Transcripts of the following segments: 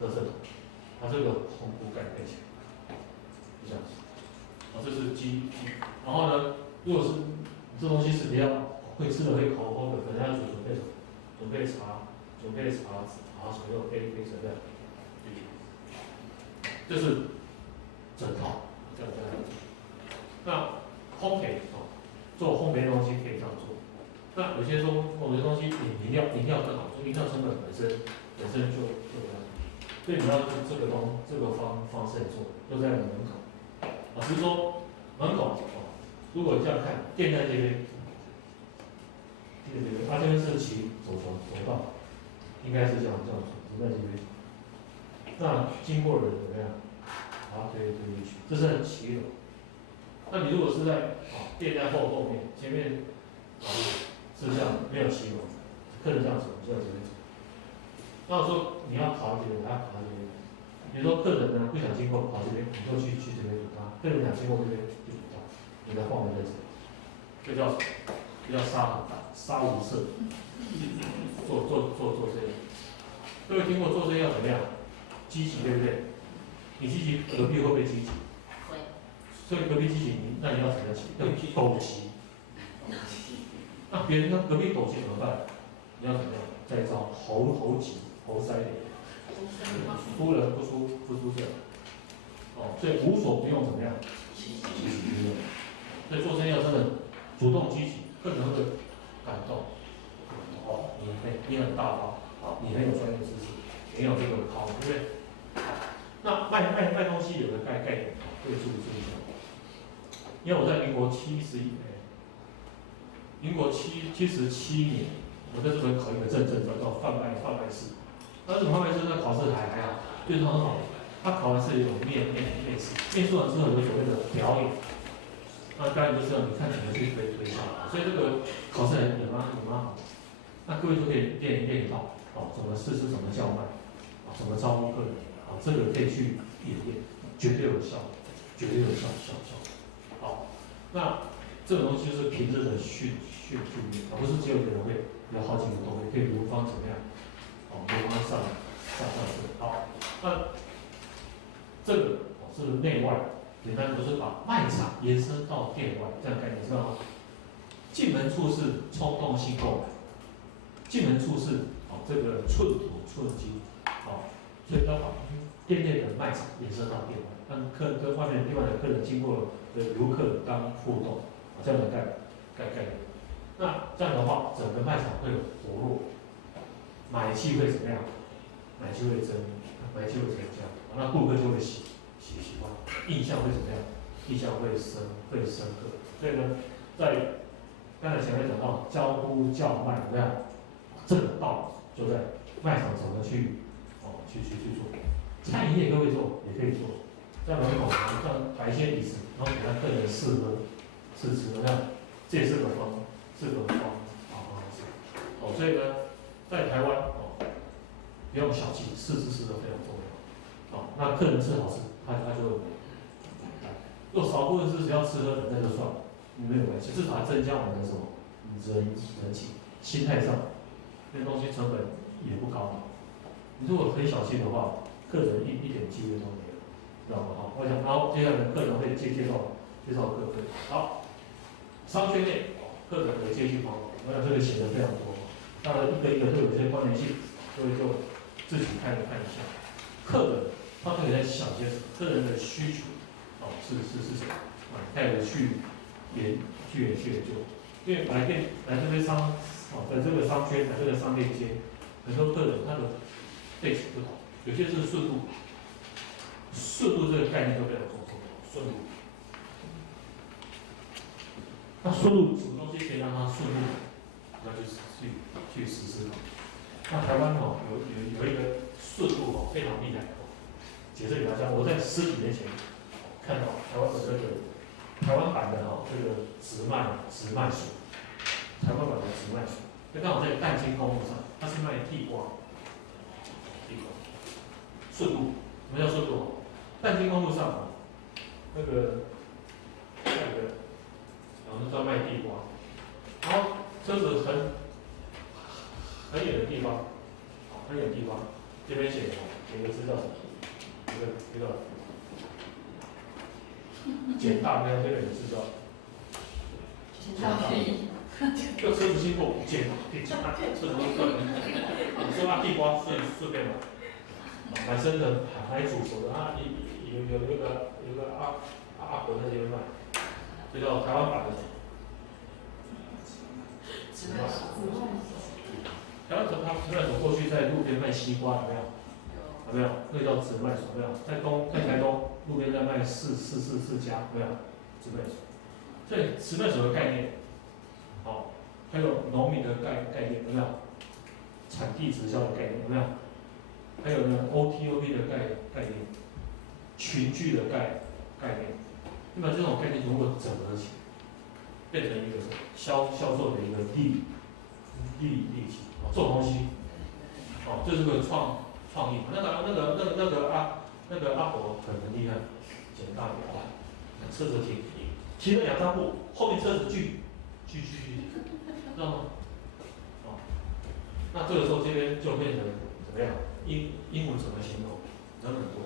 垃圾桶，它这个红布盖起来，就这样子。这是基，然后呢，如果是这东西是比较会吃的、会口烘的，可能要准备茶水或杯水这样，这是整套这样。那烘焙做烘焙的东西可以这样做。那有些东西饮料更好做，饮料成本本身就这样，所以你要这个方式来做，就在门口。只是说门口如果这样看，店在这边，它这边是骑走道，应该是这样走在这边。那经过的人怎么样？把它推进去，这是很骑楼。那你如果是在店在后面，前面是这样，没有骑楼，客人这样走，就在这边走。那我说你要跑这边，他跑这边。比如说客人呢不想经过跑这边，你就去这边堵他；客人想经过这边就堵他，你的范围在这里。这叫杀无赦。做这样。各位听过做这样怎么样？积极对不对？你积极，隔壁会不会积极？会。所以隔壁积极，那你要怎么积？要陡极。那别人隔壁陡极怎么办？你要怎么样？再招猴急、猴塞脸。输人不输阵。所以无所不用怎么样？积极不用。所以做生意要真的主动积极，客人会感动。你很大方，你很有专业知识，你有这个考，对不对？那卖东西有个概念，可以注意一下。因为我在民国77年，我在这边考一个证叫贩卖师。那这种贩卖师呢，考试还好，就是很好。他考的是一种面试，面试完之后有所谓的表演。那当然就是你看怎么去推销，所以这个考试也蛮好。那各位就可以练到怎么试吃，怎么叫卖，怎么招呼客人，这个可以去演练，绝对有效。好，那这个东西就是平日的训练，不是只有一个人会，有好几个都会，可以如方怎么样？如方上课。好，那这个是内外，简单就是把卖场延伸到店外，这样概念知道吗？进门处是冲动性购买，进门处是这个寸土寸金，所以要把店内的卖场延伸到店外，让跟外面另外的客人经过的游客当互动，这样的概念。那这样的话，整个卖场会有活络，买气会怎么样？买气会增加，那顾客就会喜欢，印象会怎么样？印象会深刻。所以呢，在刚才前面讲到交呼叫卖，怎么样？这个道理就在卖场怎么去做。餐饮业各位做也可以做，在门口让摆一些椅子，然后给他客人试喝试吃，那这也是个方式。所以呢，在台湾不用小气，试吃的非常重要。那客人吃好吃，他就会来。若少部分是只要吃喝的，那就算了，没有关系，至少它增加我们的什么人气，心态上，那东西成本也不高嘛。你如果很小气的话，客人一点机会都没有，知道吗？我想，然后接下来客人会介绍客人。好，商圈内客人的接续方法，我想这个写的非常多，当然一个都有些关联性，所以就自己看一下。客人他可以在想些什么？客人的需求是什么？带着去研究，因为来这边在这个商圈，在这个商业街，很多客人他的背景不同，有些是顺路这个概念就非常重要，顺路。那顺路什么东西可以让它顺路？那就是去实施。那台湾有一个顺路非常厉害。解释给大家，我在10几年前看到台湾的台湾版的这个直卖所，台湾版的直卖所，就刚好在淡金公路上，它是卖地瓜，顺路。什么叫顺路？淡金公路上那个在卖地瓜，然后车子很远的地方，这边写的一个字叫什么？一个减大标，这个字叫减大批，就车子经过减大，车子都转，你说那地瓜顺便嘛，满身的还煮熟的啊，有一个阿婆在这边卖，这叫台湾版的。台湾手过去在路边卖西瓜，有没有？有没有？那个叫直卖所，有没有？在台东路边在卖四家，有没有？直卖所。所以直卖所的概念，好，还有农民的概念，有没有？产地直销的概念，有没有？还有呢 ，OTOP 的概念，群聚的概念，那么这种概念如果整合起来，变成一个销售的一个利器，做东西，这是个创意嘛。那个阿婆很厉害，捡大表啊，车子停了2、3步，后面车子聚，知道吗？那这个时候这边就变成怎么样？英文怎么形容？人很多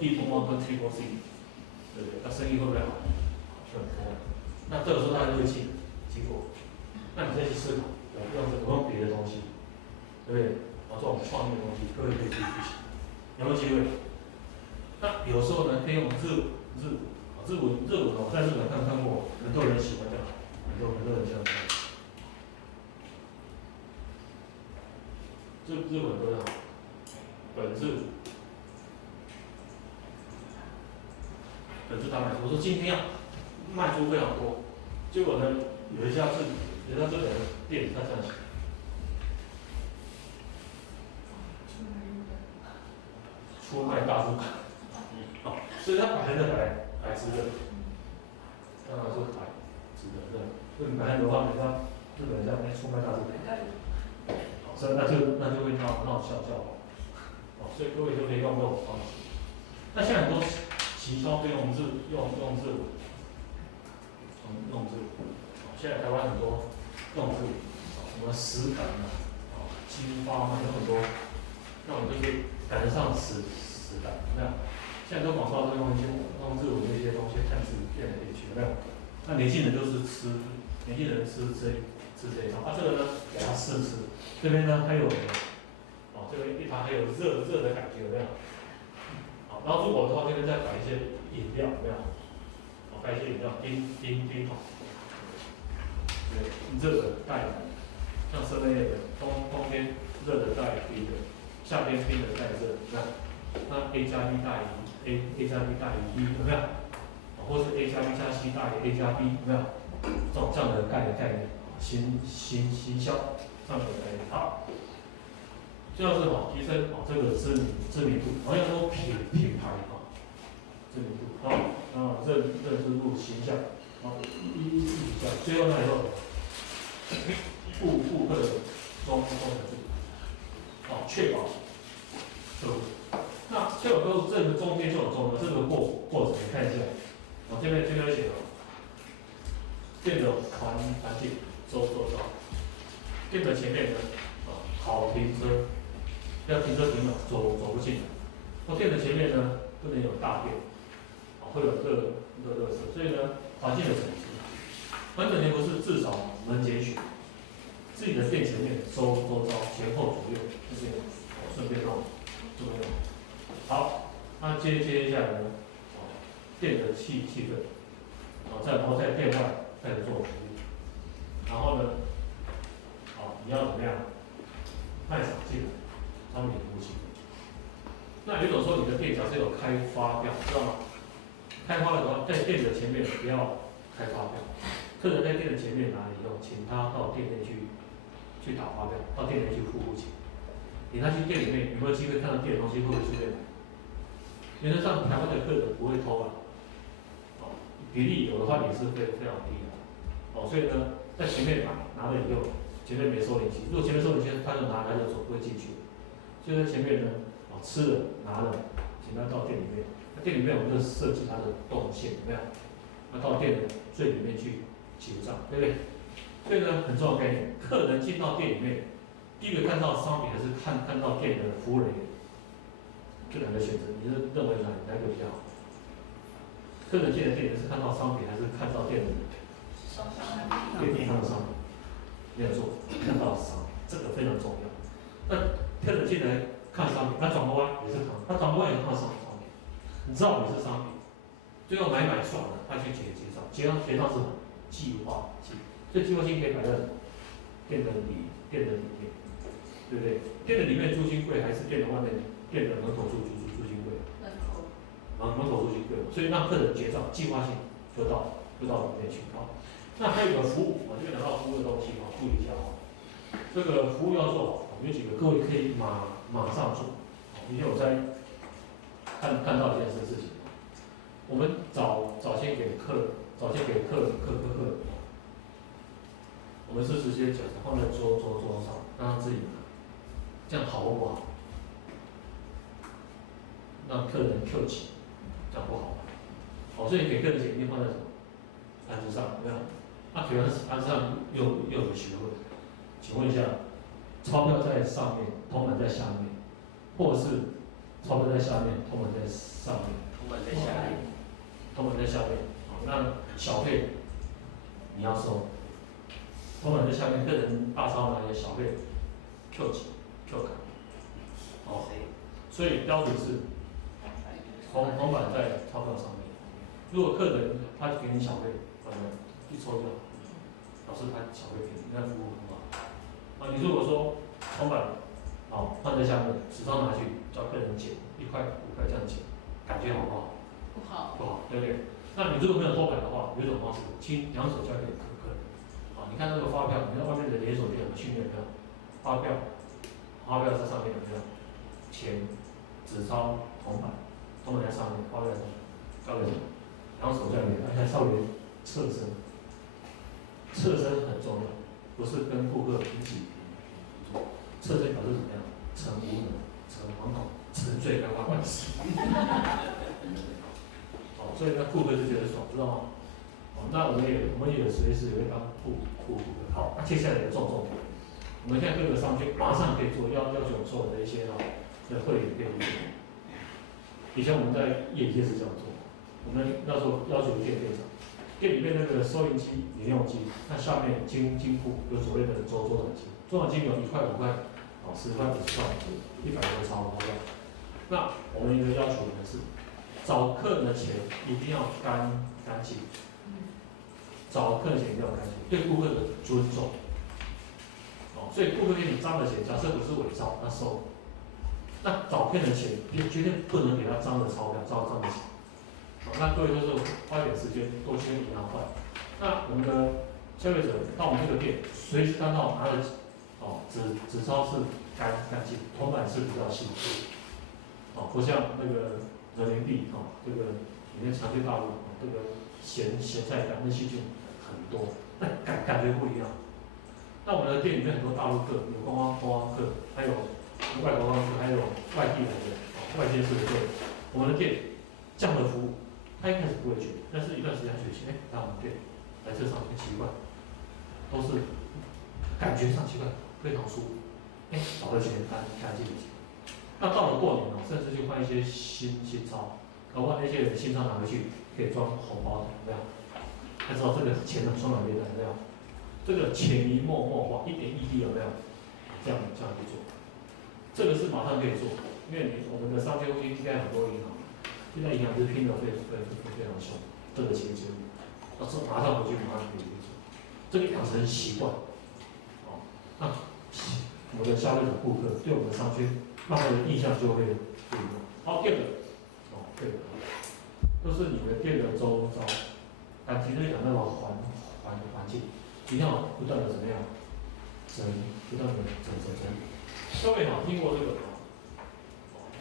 ，P1跟 Triple C， 对不对？那生意会不会好？很多。那这个时候大家就会经过，那你再去思考，用别的东西，对不对？这种创意的东西，各位可以自己去想，有没有机会？那有时候呢，可以用日文，在日本看过，很多人喜欢这样，很多人这样看。日本都要本质大卖出，我说今天卖出非常多，结果呢，有一家这个店他这样写，出卖大猪，所以他摆值的，当然是摆值的，对吧？所以摆的话，人家日本人这样出卖大猪。所以那就会闹笑话，所以各位就可以用这种方式。那现在很多行销都用日文，现在台湾很多用日文，什么实感啊，激发嘛，有很多，那我们就是赶得上实感，有没有？现在很多广告都用日文的一些东西，看字变来变去，有没有？那年轻人就是吃，年轻人吃这一套，这个呢给他试吃。这边呢还有，这边它还有热的感觉，有没有？然后如果的话，这边再摆一些饮料，有没有？摆一些饮料，冰好，对，热的带的，像7-Eleven的冬天热的带冰的，夏天冰的带热，有没有？那 A+B 大于 A+B 大于1，有没有？或是 A+B 加 C 大于 A+B， 有没有？这样的概念，行销。上面的概念，好，最后是提升这个知名度，好像说品牌知名度，认知度、形象，一下，最后还有顾客的忠诚度，确保客户。那确保客户这个中间就有这个过程，你看一下，这边写了，店的环境周遭。店的前面呢，好停车，不要停车停了，走不进来。店的前面呢，不能有大便，会有垃圾，所以呢，环境的整洁，很整洁不是至少门前雪，自己的店前面周遭前后左右这边顺便弄，这么用。好，那接下来呢，店的气氛，然后在店外开始做服务，然后呢。你要怎么样卖场进来，商品服务器。那有种说你的店假设有开发票，知道吗？开发的话，在店的前面不要开发票，客人在店的前面拿以后，请他到店内去打发票，到店内去付钱。你他去店里面有没有机会看到店的东西？会不会顺便买？原则上台湾的客人不会偷啊，比例有的话也是非常低的，所以呢，在前面拿了以后。前面没收领机，如果前面收领机，他就拿着手不会进去。就在前面呢，吃了拿了，请他到店里面。那店里面我们就设计它的动线，怎么样？那到店的最里面去结账，对不对？所以呢，很重要的概念，客人进到店里面，第一个看到商品还是看到店的服务人员，这两个选择，你是认为哪一个比较好？客人进来店里是看到商品，还是看到店里店上的商品？没有错，看到商品，这个非常重要。那客人进来看商品，他转过弯也是看，他转过弯也是看商品，你知道你是商品，最后买爽了，他去结账，结账是什么？计划性，这计划性可以摆在店的里面，对不对？店的里面租金贵，还是店的外面店的门口租金贵？门口租金贵，所以让客人结账计划性就到里面去。好，那还有个服务，我这边讲到服务的东西啊，注意一下啊。这个服务要做好，有几个各位可以马上做。以前我在看到一件事情，我们早先给客人，我们是直接讲放在桌上，让他自己拿，这样好不好？让客人 Q 起，这样不好。好，所以给客人钱一定放在什么？案子上，有没有？那给案子上又有学问。请问一下，钞票在上面，铜板在下面，或是钞票在下面，铜板在上面？铜板在下面。铜板在下面。好，那小费你要收。铜板在下面，客人大钞拿些小费 Q 几 Q 卡。好，所以标准是铜板在钞票上面。如果客人他给你小费，一抽掉，老师他小费给你，那服务很好。啊，你如果说铜板好放在下面，纸张拿去叫客人减1块5块这样减，感觉好不好？不好，不好，对不对？那你如果没有偷版的话，有一种方式，亲两手交给客人。啊，你看那个发票，你看外面的连锁店有训练没有？发票在上面有没有？钱、纸钞、铜板在上面，发票在上面，交给什么？两手交给，而且稍微侧身很重要，不是跟顾客平起平坐。侧身表示怎么样？逞无能、逞惶恐、沉醉跟官司。哦，所以那顾客就觉得爽，知道吗？哦，那我们也随时也会帮顾客。好，那接下来的重点，我们现在各个商圈马上可以做，要求所有的一些的会员可以做。以前我们在业界是这样做，我们那时候要求店长，店里面那个收银机、饮用机，那下面金库有所谓的周转金，周转金有1块5块，哦10块50块，100多差不多。那我们一个要求呢是，找客人的钱一定要干净，找客人钱一定要干净，对顾客的尊重。哦，所以顾客给你脏的钱，假设不是伪造，那收。那找骗的钱，绝对不能给他脏的钞票，脏的钱。好，那各位都是花一点时间多去银行换。那我们的消费者到我们这个店，随时看到拿的纸钞是干净，铜板是比较细致。哦，不像那个人民币这个里面常去大陆这个咸菜干的细菌很多，但感觉不一样。那我们的店里面很多大陆客，有观光客，还有外国观光客，还有外地来的外县市的客人。我们的店这样的服务，他一开始不会觉，但是一段时间学习，来我们店来这上很习惯，都是感觉上习惯，非常舒服。找的钱干净的钱。那到了过年甚至就换一些新钞，搞不好那些人新钞拿回去可以装红包的，有没有？他知道这个钱从哪边来，有没有？这个潜移默化，一点一滴有没有？这样去做，这个是马上可以做，因为我们的商圈附近应该很多银行，现在银行是拼的非常凶，这个节务，要是马上回去马上可以做，这个养成习惯，那我们的消费者顾客对我们的商圈慢慢的印象就会不一样。好，第二个，都是你的店的周遭，感情就讲那种环境，一定要不断的怎么样不断的整理。各位听过这个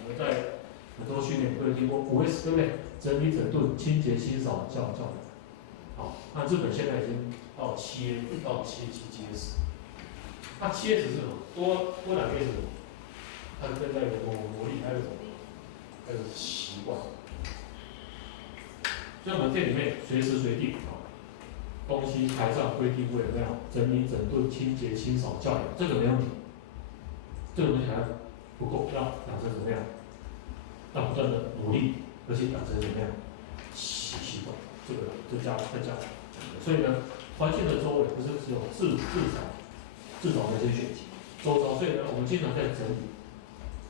我们在很多训练都有听过5S，对不对？整理整顿、清洁清扫、教养。好，那日本现在已经到7S。那7S是什么？多2个 S， 它是跟那个魔力还有什么？还有习惯。所以我们店里面随时随地东西排上规定位，有没有？整理整顿、清洁清扫、教养，这个没问题。这个东西还不够，要养成怎么样？要不断的努力，而且养成怎么样习惯，这个再加。所以呢，环境的周围不是只有至少的这些周遭，所以呢，我们经常在整理